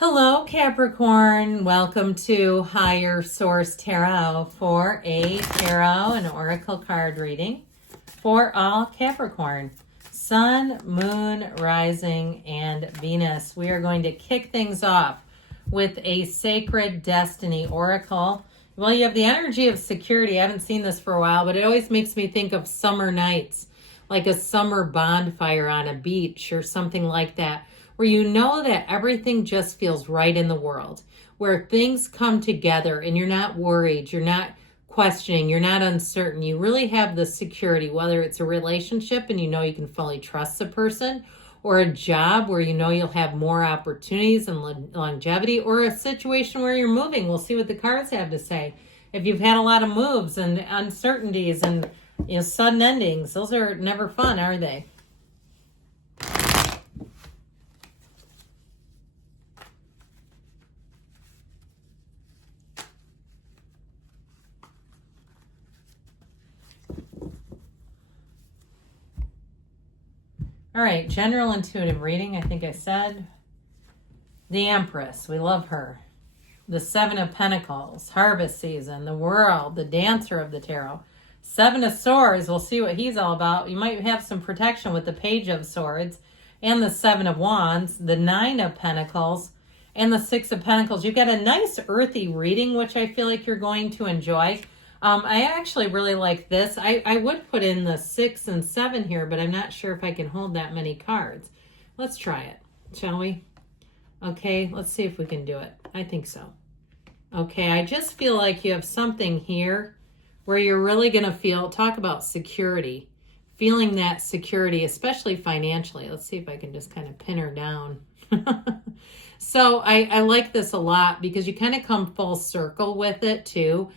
Hello, Capricorn. Welcome to Higher Source Tarot for a tarot and oracle card reading for all Capricorn. Sun, Moon, Rising, and Venus. We are going to kick things off with a Sacred Destiny Oracle. Well, you have the energy of security. I haven't seen this for a while, but it always makes me think of summer nights, like a summer bonfire on a beach or something like that, where you know that everything just feels right in the world, where things come together and you're not worried, you're not questioning, you're not uncertain. You really have the security, whether it's a relationship and you know you can fully trust the person, or a job where you know you'll have more opportunities and longevity, or a situation where you're moving. We'll see what the cards have to say. If you've had a lot of moves and uncertainties and sudden endings, those are never fun, are they? All right, general intuitive reading, I think I said. The Empress, we love her. The Seven of Pentacles, harvest season, the world, the dancer of the tarot. Seven of Swords, we'll see what he's all about. You might have some protection with the Page of Swords and the Seven of Wands, the Nine of Pentacles, and the Six of Pentacles. You've got a nice earthy reading, which I feel like you're going to enjoy. I actually really like this. I would put in the 6 and 7 here, but I'm not sure if I can hold that many cards. Let's try it, shall we? Okay, let's see if we can do it. I think so. Okay, I just feel like you have something here where you're really going to talk about security, feeling that security, especially financially. Let's see if I can just kind of pin her down. So I like this a lot because you kind of come full circle with it too.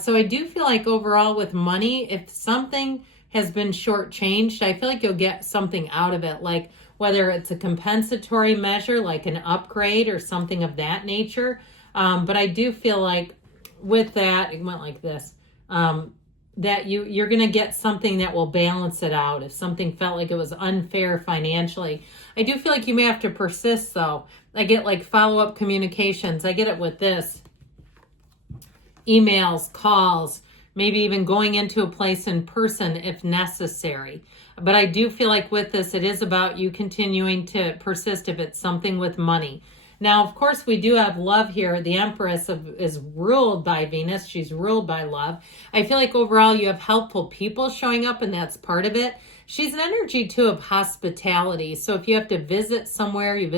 So I do feel like overall with money, if something has been shortchanged, I feel like you'll get something out of it, like whether it's a compensatory measure, like an upgrade or something of that nature. But I do feel like with that, it went like this, that you're going to get something that will balance it out. If something felt like it was unfair financially, I do feel like you may have to persist though. I get like follow-up communications. I get it with this. Emails, calls, maybe even going into a place in person if necessary. But I do feel like with this, it is about you continuing to persist if it's something with money. Now, of course, we do have love here. The Empress is ruled by Venus. She's ruled by love. I feel like overall you have helpful people showing up, and that's part of it. She's an energy, too, of hospitality. So if you have to visit somewhere, if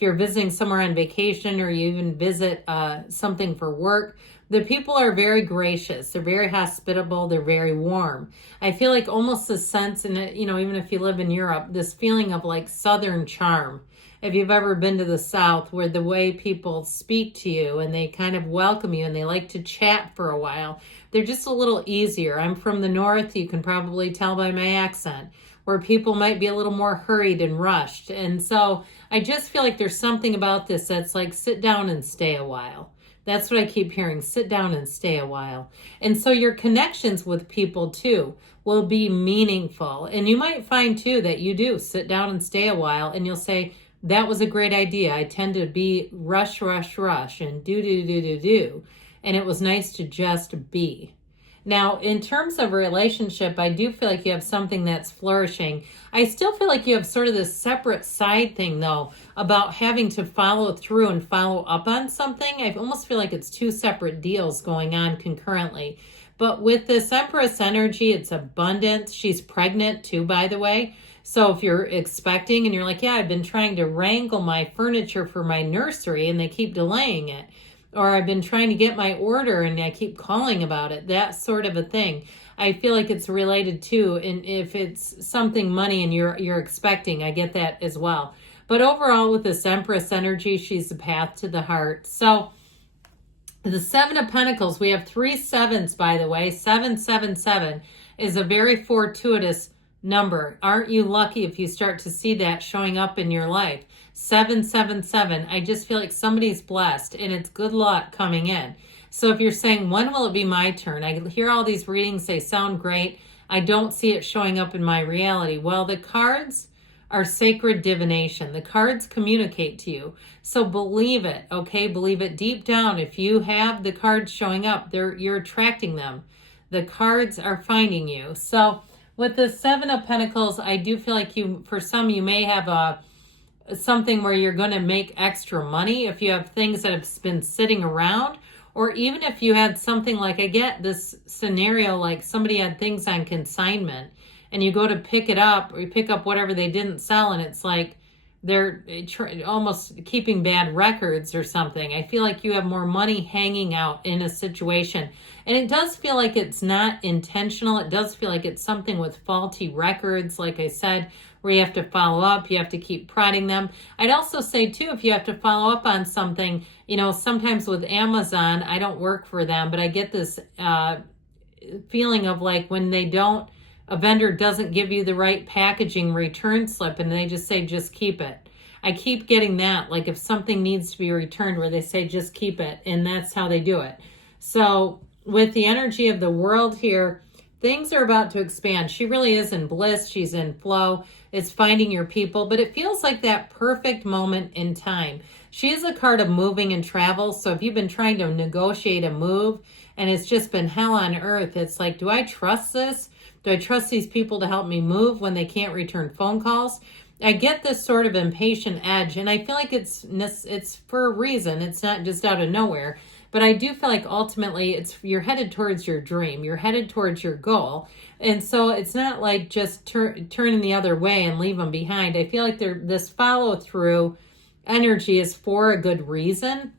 you're visiting somewhere on vacation, or you even visit something for work, the people are very gracious. They're very hospitable. They're very warm. I feel like almost a sense in it, even if you live in Europe, this feeling of like Southern charm. If you've ever been to the South, where the way people speak to you and they kind of welcome you and they like to chat for a while, they're just a little easier. I'm from the North. You can probably tell by my accent, where people might be a little more hurried and rushed. And so I just feel like there's something about this that's like sit down and stay a while. That's what I keep hearing. Sit down and stay a while. And so your connections with people too will be meaningful. And you might find too that you do sit down and stay a while and you'll say, that was a great idea. I tend to be rush, and do. And it was nice to just be. Now, in terms of a relationship, I do feel like you have something that's flourishing. I still feel like you have sort of this separate side thing, though, about having to follow through and follow up on something. I almost feel like it's two separate deals going on concurrently. But with this Empress energy, it's abundance. She's pregnant, too, by the way. So if you're expecting and you're like, yeah, I've been trying to wrangle my furniture for my nursery and they keep delaying it. Or I've been trying to get my order and I keep calling about it, that sort of a thing. I feel like it's related to, and if it's something money and you're expecting, I get that as well. But overall with this Empress energy, she's the path to the heart. So the Seven of Pentacles, we have 3 sevens, by the way. 777 is a very fortuitous number. Aren't you lucky if you start to see that showing up in your life? 777. I just feel like somebody's blessed and it's good luck coming in. So if you're saying, when will it be my turn? I hear all these readings, they sound great. I don't see it showing up in my reality. Well, the cards are sacred divination. The cards communicate to you. So believe it, okay? Believe it deep down. If you have the cards showing up, you're attracting them. The cards are finding you. So with the Seven of Pentacles, I do feel like for some, you may have something where you're going to make extra money if you have things that have been sitting around, or even if you had something like, I get this scenario like somebody had things on consignment and you go to pick it up, or you pick up whatever they didn't sell, and it's like they're almost keeping bad records or something. I feel like you have more money hanging out in a situation. And it does feel like it's not intentional. It does feel like it's something with faulty records, like I said, where you have to follow up, you have to keep prodding them. I'd also say too, if you have to follow up on something, sometimes with Amazon, I don't work for them, but I get this feeling of like when a vendor doesn't give you the right packaging return slip and they just say, just keep it. I keep getting that, like if something needs to be returned where they say, just keep it. And that's how they do it. So with the energy of the world here, things are about to expand. She really is in bliss. She's in flow. It's finding your people, but it feels like that perfect moment in time. She is a card of moving and travel. So if you've been trying to negotiate a move and it's just been hell on earth, it's like, do I trust this? Do I trust these people to help me move when they can't return phone calls? I get this sort of impatient edge, and I feel like it's for a reason. It's not just out of nowhere. But I do feel like ultimately you're headed towards your dream. You're headed towards your goal. And so it's not like just turning the other way and leave them behind. I feel like this follow through energy is for a good reason.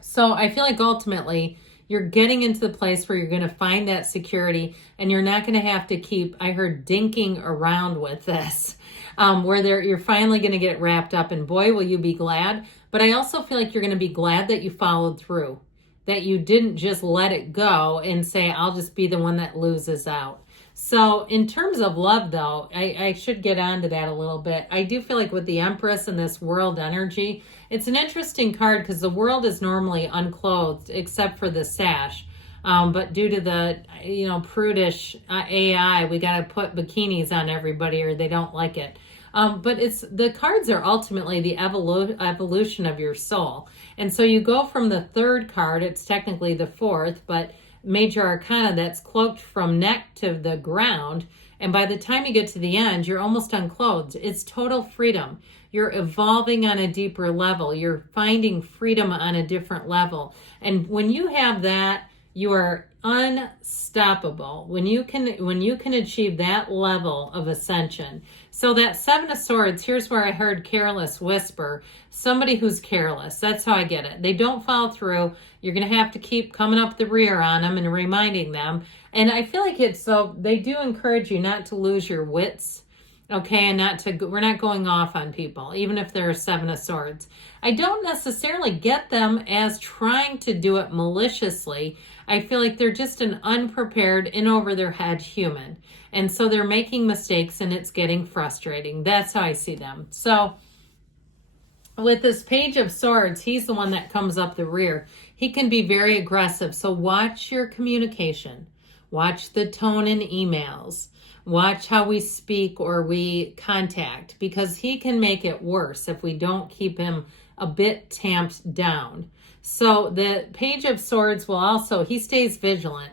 So I feel like ultimately you're getting into the place where you're going to find that security, and you're not going to have to keep, I heard, dinking around with this, where you're finally going to get it wrapped up, and boy, will you be glad. But I also feel like you're going to be glad that you followed through, that you didn't just let it go and say, I'll just be the one that loses out. So in terms of love, though, I should get onto that a little bit. I do feel like with the Empress and this world energy, it's an interesting card because the world is normally unclothed except for the sash. But due to the, prudish AI, we got to put bikinis on everybody or they don't like it. But the cards are ultimately the evolution of your soul. And so you go from the third card, it's technically the fourth, but major arcana that's cloaked from neck to the ground. And by the time you get to the end, you're almost unclothed. It's total freedom. You're evolving on a deeper level. You're finding freedom on a different level. And when you have that, you are unstoppable. When you can achieve that level of ascension. So that Seven of Swords, here's where I heard careless whisper. Somebody who's careless. That's how I get it. They don't follow through. You're going to have to keep coming up the rear on them and reminding them. And I feel like they do encourage you not to lose your wits. Okay, and we're not going off on people, even if they're a Seven of Swords. I don't necessarily get them as trying to do it maliciously. I feel like they're just an unprepared, in over their head human. And so they're making mistakes and it's getting frustrating. That's how I see them. So with this Page of Swords, he's the one that comes up the rear. He can be very aggressive. So watch your communication. Watch the tone in emails. Watch how we speak or we contact, because he can make it worse if we don't keep him a bit tamped down. So the Page of Swords he stays vigilant.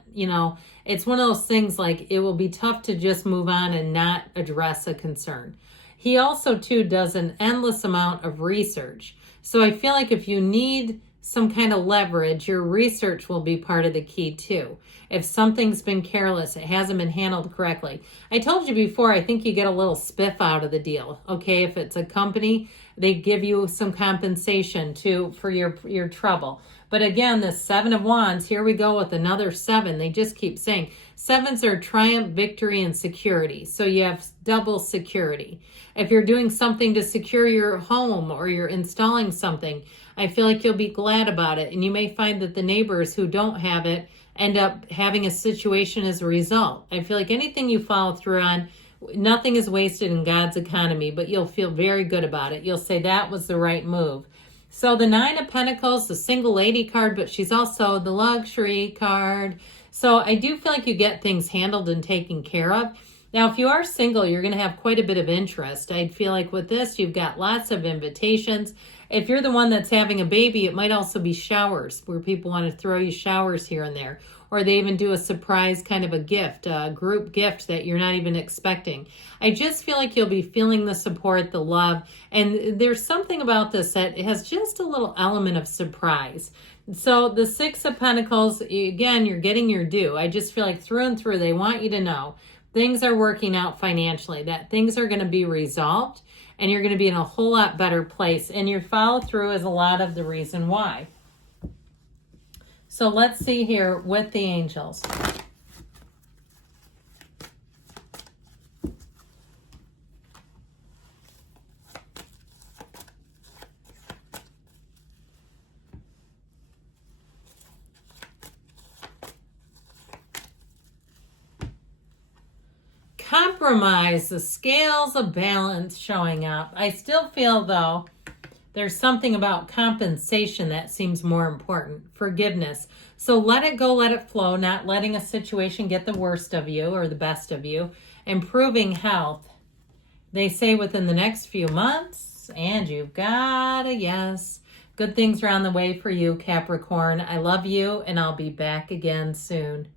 It's one of those things like it will be tough to just move on and not address a concern. He also too does an endless amount of research. So I feel like if you need some kind of leverage, your research will be part of the key too. If something's been careless, it hasn't been handled correctly. I told you before, I think you get a little spiff out of the deal. Okay, if it's a company, they give you some compensation for your trouble. But again, the Seven of Wands, here we go with another seven. They just keep saying sevens are triumph, victory, and security. So you have double security. If you're doing something to secure your home or you're installing something, I feel like you'll be glad about it. And you may find that the neighbors who don't have it end up having a situation as a result. I feel like anything you follow through on, nothing is wasted in God's economy, but you'll feel very good about it. You'll say that was the right move. So the Nine of Pentacles, the single lady card, but she's also the luxury card. So I do feel like you get things handled and taken care of. Now, if you are single, you're going to have quite a bit of interest. I feel like with this, you've got lots of invitations. If you're the one that's having a baby, it might also be showers where people want to throw you showers here and there. Or they even do a surprise kind of a gift, a group gift that you're not even expecting. I just feel like you'll be feeling the support, the love. And there's something about this that has just a little element of surprise. So the Six of Pentacles, again, you're getting your due. I just feel like through and through, they want you to know things are working out financially, that things are going to be resolved, and you're going to be in a whole lot better place. And your follow through is a lot of the reason why. So let's see here with the angels. Compromise, the scales of balance showing up. I still feel, though, there's something about compensation that seems more important. Forgiveness. So let it go, let it flow, not letting a situation get the worst of you or the best of you. Improving health. They say within the next few months, and you've got a yes. Good things are on the way for you, Capricorn. I love you, and I'll be back again soon.